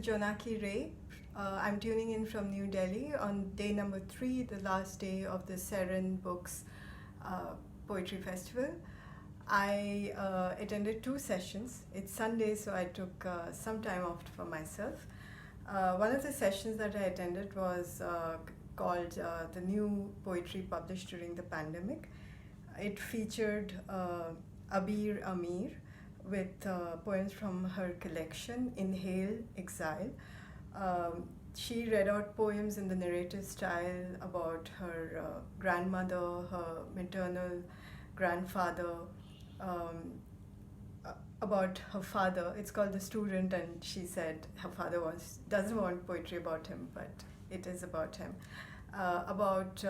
is Jonaki Ray. I'm tuning in from New Delhi on day number 3, the last day of the Seren Books Poetry Festival. I attended 2 sessions. It's Sunday, so I took some time off for myself. One of the sessions that I attended was called The New Poetry Published During the Pandemic. It featured Abir Amir with poems from her collection, Inhale, Exile. She read out poems in the narrative style about her grandmother, her maternal grandfather, about her father. It's called The Student, and she said her father doesn't want poetry about him, but it is about him. About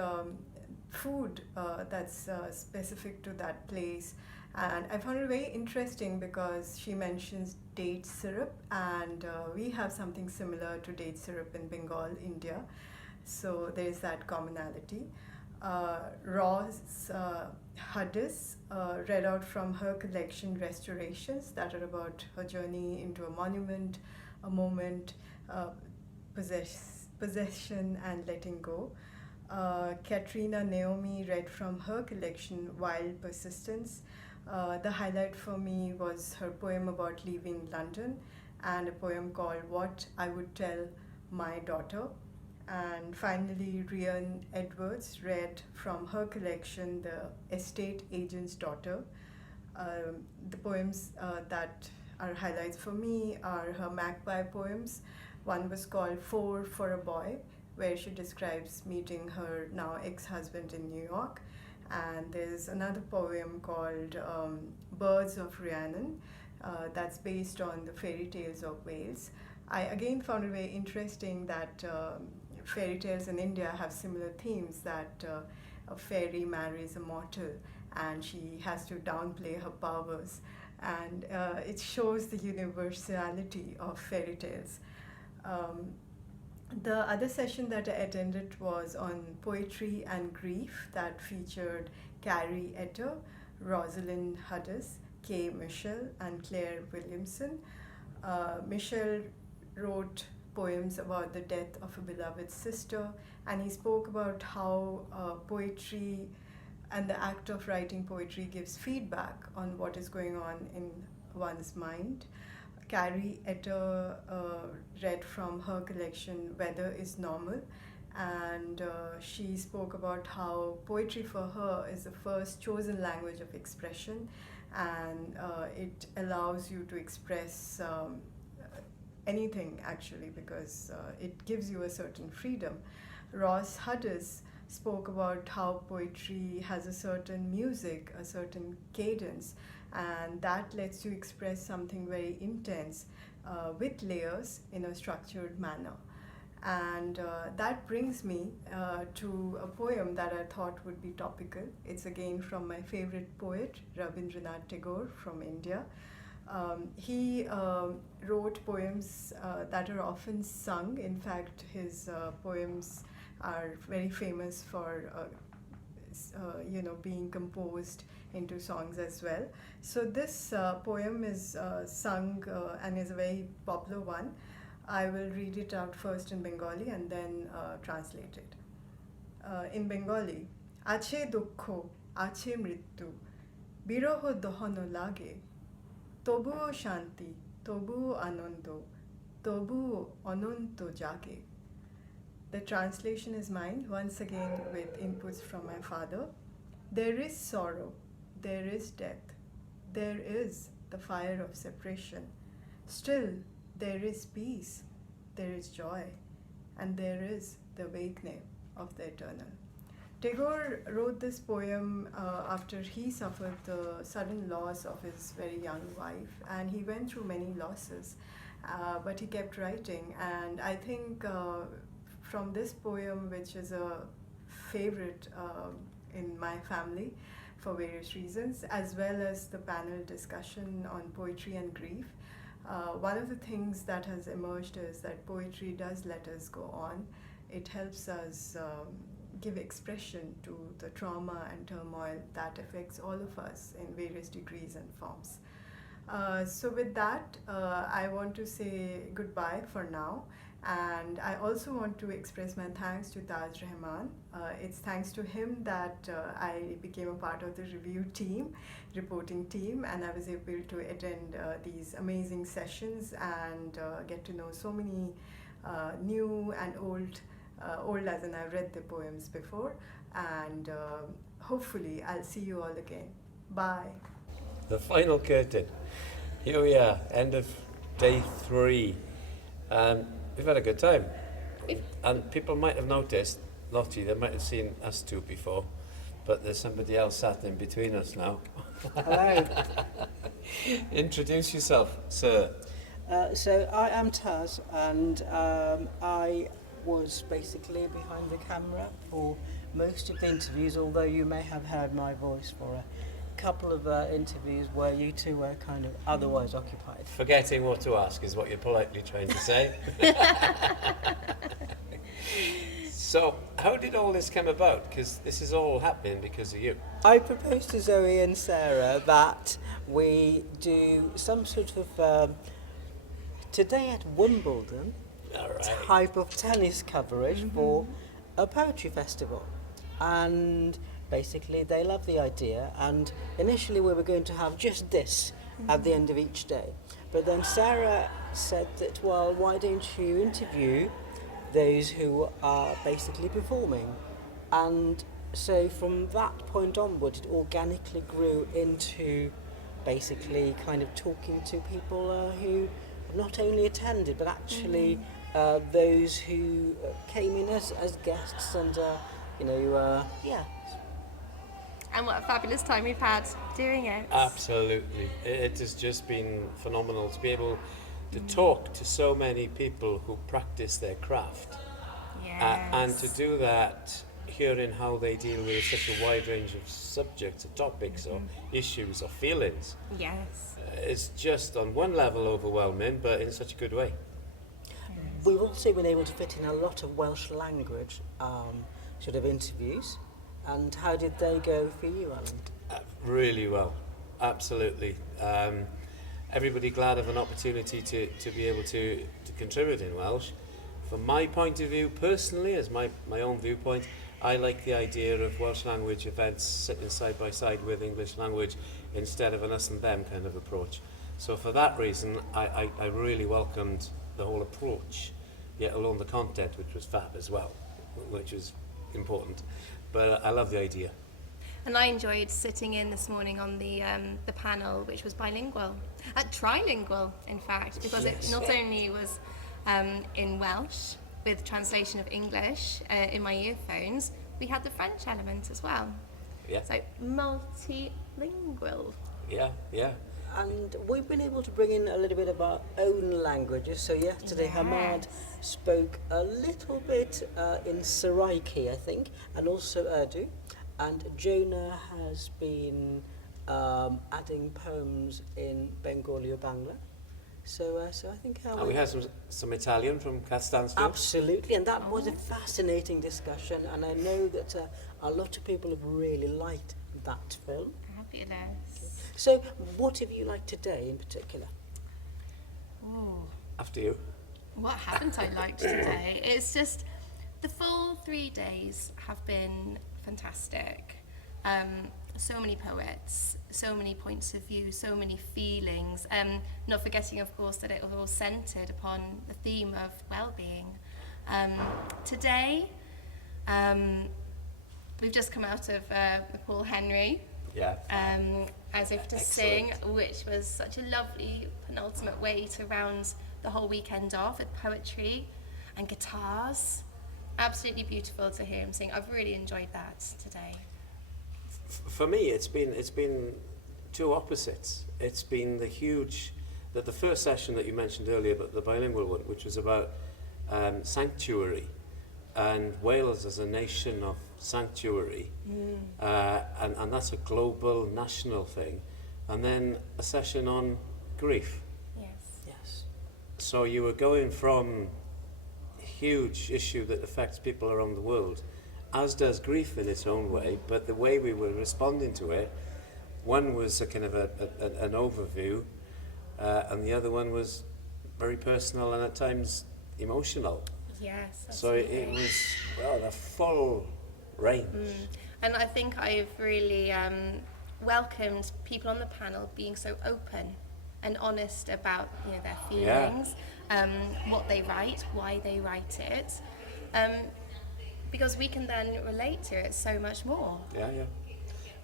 food that's specific to that place. And I found it very interesting because she mentions date syrup, and we have something similar to date syrup in Bengal, India. So there is that commonality. Ross Huddis read out from her collection Restorations that are about her journey into a monument, a moment, possession and letting go. Katrina Naomi read from her collection Wild Persistence. The highlight for me was her poem about leaving London and a poem called What I Would Tell My Daughter. And finally, Rhian Edwards read from her collection The Estate Agent's Daughter. The poems that are highlights for me are her magpie poems. One was called Four for a Boy, where she describes meeting her now ex-husband in New York. And there's another poem called Birds of Rhiannon that's based on the fairy tales of Wales. I again found it very interesting that fairy tales in India have similar themes, that a fairy marries a mortal and she has to downplay her powers, and it shows the universality of fairy tales. The other session that I attended was on poetry and grief that featured Carrie Etter, Rosalind Huddis, Kay Michelle, and Claire Williamson. Michelle wrote poems about the death of a beloved sister, and he spoke about how poetry and the act of writing poetry gives feedback on what is going on in one's mind. Carrie Etter read from her collection Weather is Normal, and she spoke about how poetry for her is the first chosen language of expression, and it allows you to express anything actually, because it gives you a certain freedom. Ross Huddis spoke about how poetry has a certain music, a certain cadence, and that lets you express something very intense with layers in a structured manner. And that brings me to a poem that I thought would be topical. It's again from my favorite poet, Rabindranath Tagore from India. He wrote poems that are often sung. In fact, his poems are very famous for being composed into songs as well. So this poem is sung and is a very popular one. I will read it out first in Bengali and then translate it. In Bengali, Ache dukkho, ache mrityu, biroho dohano lage, tobuo shanti, tobuo anondo, tobuo ononto jage. The translation is mine, once again with inputs from my father. There is sorrow, there is death, there is the fire of separation. Still, there is peace, there is joy, and there is the awakening of the eternal. Tagore wrote this poem after he suffered the sudden loss of his very young wife, and he went through many losses, but he kept writing. And I think from this poem, which is a favorite in my family for various reasons, as well as the panel discussion on poetry and grief, one of the things that has emerged is that poetry does let us go on. It helps us give expression to the trauma and turmoil that affects all of us in various degrees and forms. So with that, I want to say goodbye for now. And I also want to express my thanks to Taj Rahman. It's thanks to him that I became a part of the review team, reporting team, and I was able to attend these amazing sessions and get to know so many new and old as in I've read the poems before. And hopefully I'll see you all again. Bye. The final curtain. Here we are, end of day 3. We've had a good time. And people might have noticed, Lottie, they might have seen us two before, but there's somebody else sat in between us now. Hello. Introduce yourself, sir. So I am Taz, and I was basically behind the camera for most of the interviews, although you may have heard my voice for a couple of interviews where you two were kind of otherwise occupied. Forgetting what to ask is what you're politely trying to say. So, how did all this come about? Because this is all happening because of you. I proposed to Zoe and Sarah that we do some sort of today at Wimbledon type of tennis coverage for a poetry festival, and basically they love the idea, and initially we were going to have just this at the end of each day, but then Sarah said that, well, why don't you interview those who are basically performing? And so from that point onward it organically grew into basically kind of talking to people who not only attended but actually those who came in as guests, and yeah. And what a fabulous time we've had doing it. Absolutely. It has just been phenomenal to be able to talk to so many people who practice their craft. Yes. And to do that, hearing how they deal with such a wide range of subjects or topics or issues or feelings. Yes. It's just on one level overwhelming, but in such a good way. We've also been able to fit in a lot of Welsh language sort of interviews. And how did they go for you, Alun? Really well, absolutely. Everybody glad of an opportunity to be able to contribute in Welsh. From my point of view, personally, as my own viewpoint, I like the idea of Welsh language events sitting side by side with English language instead of an us and them kind of approach. So for that reason, I really welcomed the whole approach, yet alone the content, which was fab as well, which was important. But I love the idea. And I enjoyed sitting in this morning on the panel, which was bilingual, trilingual, in fact, because it not only was in Welsh with translation of English in my earphones, we had the French element as well. Yeah. So multilingual. Yeah. And we've been able to bring in a little bit of our own languages. So yesterday, Yes. Hamad spoke a little bit in Saraiki, I think, and also Urdu. And Jonah has been adding poems in Bengali or Bangla. So I think And we had some Italian from Cat Stansfield. absolutely, and that was a fascinating discussion. And I know that a lot of people have really liked that film. Fabulous. So, what have you liked today in particular? Ooh. After you. What haven't I liked today? It's just the full 3 days have been fantastic. So many poets, so many points of view, so many feelings. Not forgetting, of course, that it was all centred upon the theme of well-being. Today, we've just come out of the Paul Henry. Yeah. As if to sing, which was such a lovely penultimate way to round the whole weekend off with poetry and guitars. Absolutely beautiful to hear him sing. I've really enjoyed that today. For me, it's been two opposites. It's been the first session that you mentioned earlier, but the bilingual one, which was about sanctuary and Wales as a nation of sanctuary, and that's a global, national thing. And then a session on grief. Yes. So you were going from a huge issue that affects people around the world, as does grief in its own way, but the way we were responding to it, one was a kind of an overview, and the other one was very personal and at times emotional. Yes. So it was, well, the full range. And I think I've really welcomed people on the panel being so open and honest about their feelings, what they write, why they write it, because we can then relate to it so much more. Yeah.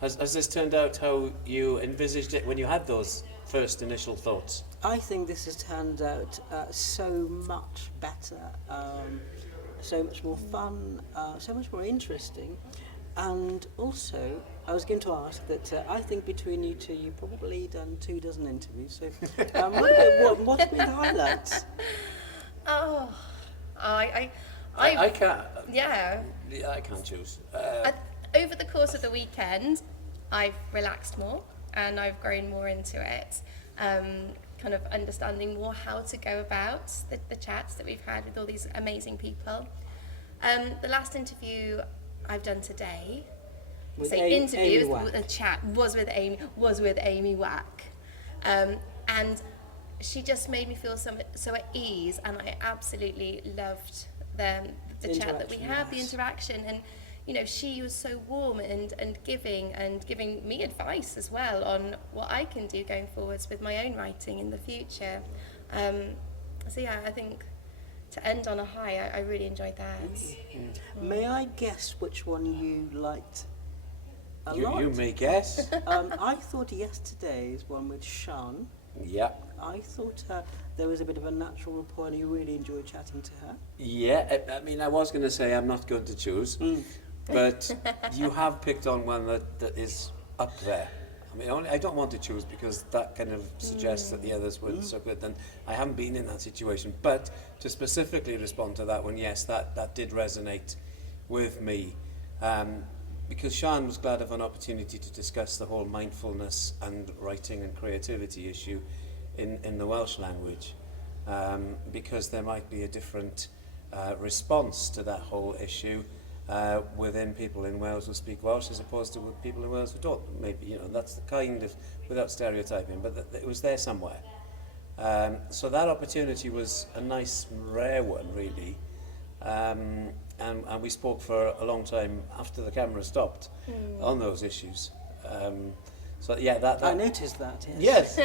Has this turned out how you envisaged it when you had those first initial thoughts? I think this has turned out so much better, so much more fun, so much more interesting. And also, I was going to ask that I think between you two, you've probably done 24 interviews. So, what have been the highlights? I can't. Yeah. I can't choose. Over the course of the weekend, I've relaxed more and I've grown more into it, kind of understanding more how to go about the chats that we've had with all these amazing people. The last interview I've done today, a chat was with Amy Wack, and she just made me feel so at ease, and I absolutely loved the chat that we had, the interaction, and she was so warm and giving me advice as well on what I can do going forwards with my own writing in the future. So yeah, I think to end on a high, I really enjoyed that. May I guess which one you liked a lot? You may guess. I thought yesterday's one with Sean. Yeah. I thought there was a bit of a natural rapport and you really enjoyed chatting to her. Yeah, I mean, I was going to say I'm not going to choose, but you have picked on one that is up there. I mean, I don't want to choose because that kind of suggests that the others weren't so good, and I haven't been in that situation. But to specifically respond to that one, yes, that did resonate with me, because Sian was glad of an opportunity to discuss the whole mindfulness and writing and creativity issue in the Welsh language, because there might be a different response to that whole issue within people in Wales who speak Welsh as opposed to with people in Wales who don't. Maybe, that's the kind of, without stereotyping, but it was there somewhere. So that opportunity was a nice, rare one, really. And we spoke for a long time after the camera stopped on those issues. So yeah, that I noticed that. Yes.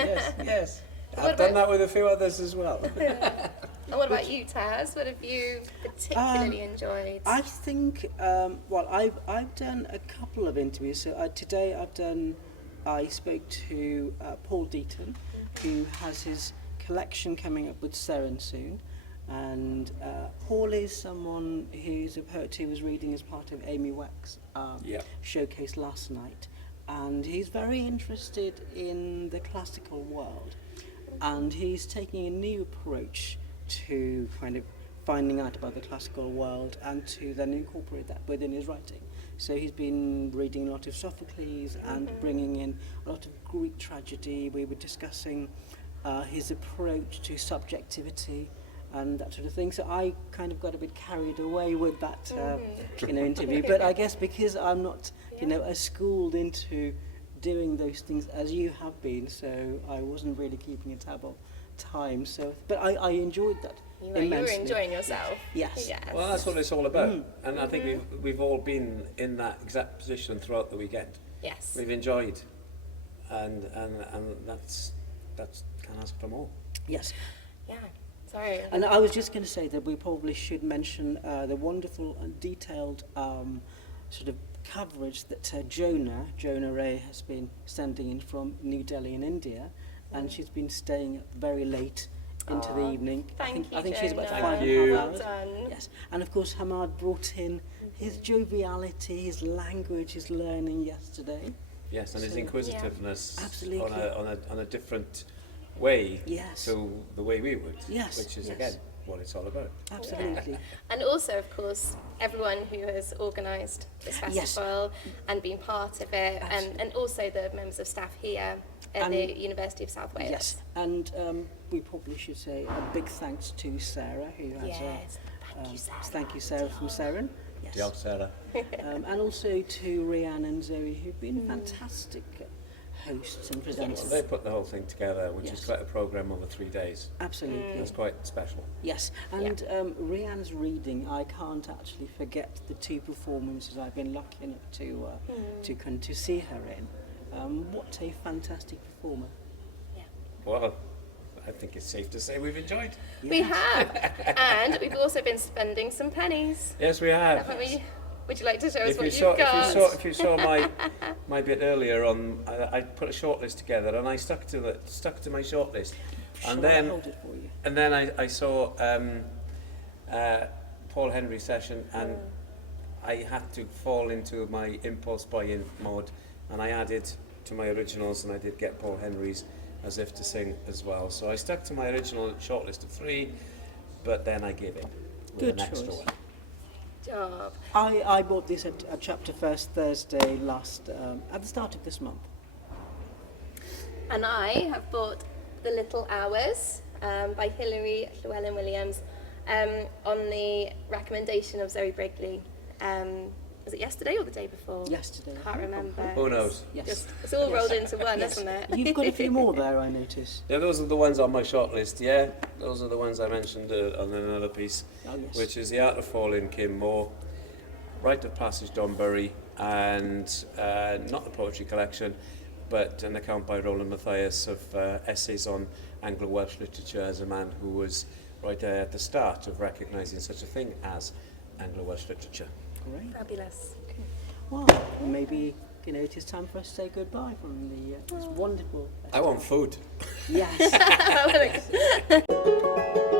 I've done that with a few others as well. And what about you, Taz? What have you particularly enjoyed? I think, I've done a couple of interviews. So today I spoke to Paul Deaton, who has his collection coming up with Seren soon. And Paul is someone who's a poet who was reading as part of Amy Wack's showcase last night. And he's very interested in the classical world. And he's taking a new approach to kind of finding out about the classical world and to then incorporate that within his writing. So he's been reading a lot of Sophocles and bringing in a lot of Greek tragedy. We were discussing his approach to subjectivity and that sort of thing. So I kind of got a bit carried away with that interview. But I guess because I'm not as schooled into doing those things as you have been, so I wasn't really keeping a tab on time. So, but I enjoyed that immensely. You were enjoying yourself. Yes. Well, that's what it's all about. And I think we've all been in that exact position throughout the weekend. Yes. We've enjoyed, and that's can ask for more. Yes. Yeah. Sorry. And I was just going to say that we probably should mention the wonderful and detailed sort of coverage that Jonaki Ray has been sending in from New Delhi in India, and she's been staying up very late into the evening. I think she's about 5 hours. Well done. Yes, and of course Hamad brought in his joviality, his language, his learning yesterday. Yes, and his inquisitiveness absolutely. on a different way Yes. to the way we would, Yes. which is Yes. again what it's all about. Absolutely. And also, of course, everyone who has organised this festival and been part of it, and also the members of staff here at the University of South Wales. Yes, and we probably should say a big thanks to Sarah, who has thank you, Sarah from Seren. Yes. Diolch, Sarah. And also to Rhiannon and Zoe, who've been fantastic hosts and Well, presenters. they put the whole thing together, which Yes. is quite a programme over 3 days. Absolutely. That's quite special. Yes, and Rianne's reading, I can't actually forget the 2 performances I've been lucky enough to see her in. What a fantastic performer. Well, I think it's safe to say we've enjoyed. We have, and we've also been spending some pennies, Yes, we have. haven't we? Would you like to show us If what you you've saw, got? if you saw my bit earlier on, I put a shortlist together and I stuck to my shortlist, and Shall I then hold it for you? I saw Paul Henry's session, and I had to fall into my impulse buying mode, and I added to my originals, and I did get Paul Henry's As If to Sing as well. So I stuck to my original shortlist of 3, but then I gave in with Good an extra choice. one. Job. I bought this at Chapter First Thursday at the start of this month. And I have bought The Little Hours by Hilary Llewellyn Williams on the recommendation of Zoe Brigley. Was it yesterday or the day before? Yesterday. Can't remember. Who knows? Yes. It's all rolled into one, Yes. isn't it? You've got a few more there, I notice. Yeah, those are the ones on my shortlist, yeah. Those are the ones I mentioned on another piece, Oh, yes. which is The Art of Falling, Kim Moore, Rite of Passage, Don Burry, and not the poetry collection, but an account by Roland Mathias of essays on Anglo-Welsh literature as a man who was right there at the start of recognising such a thing as Anglo-Welsh literature. Great. Fabulous. Well, maybe, it is time for us to say goodbye from this wonderful I want food. Yes. Well,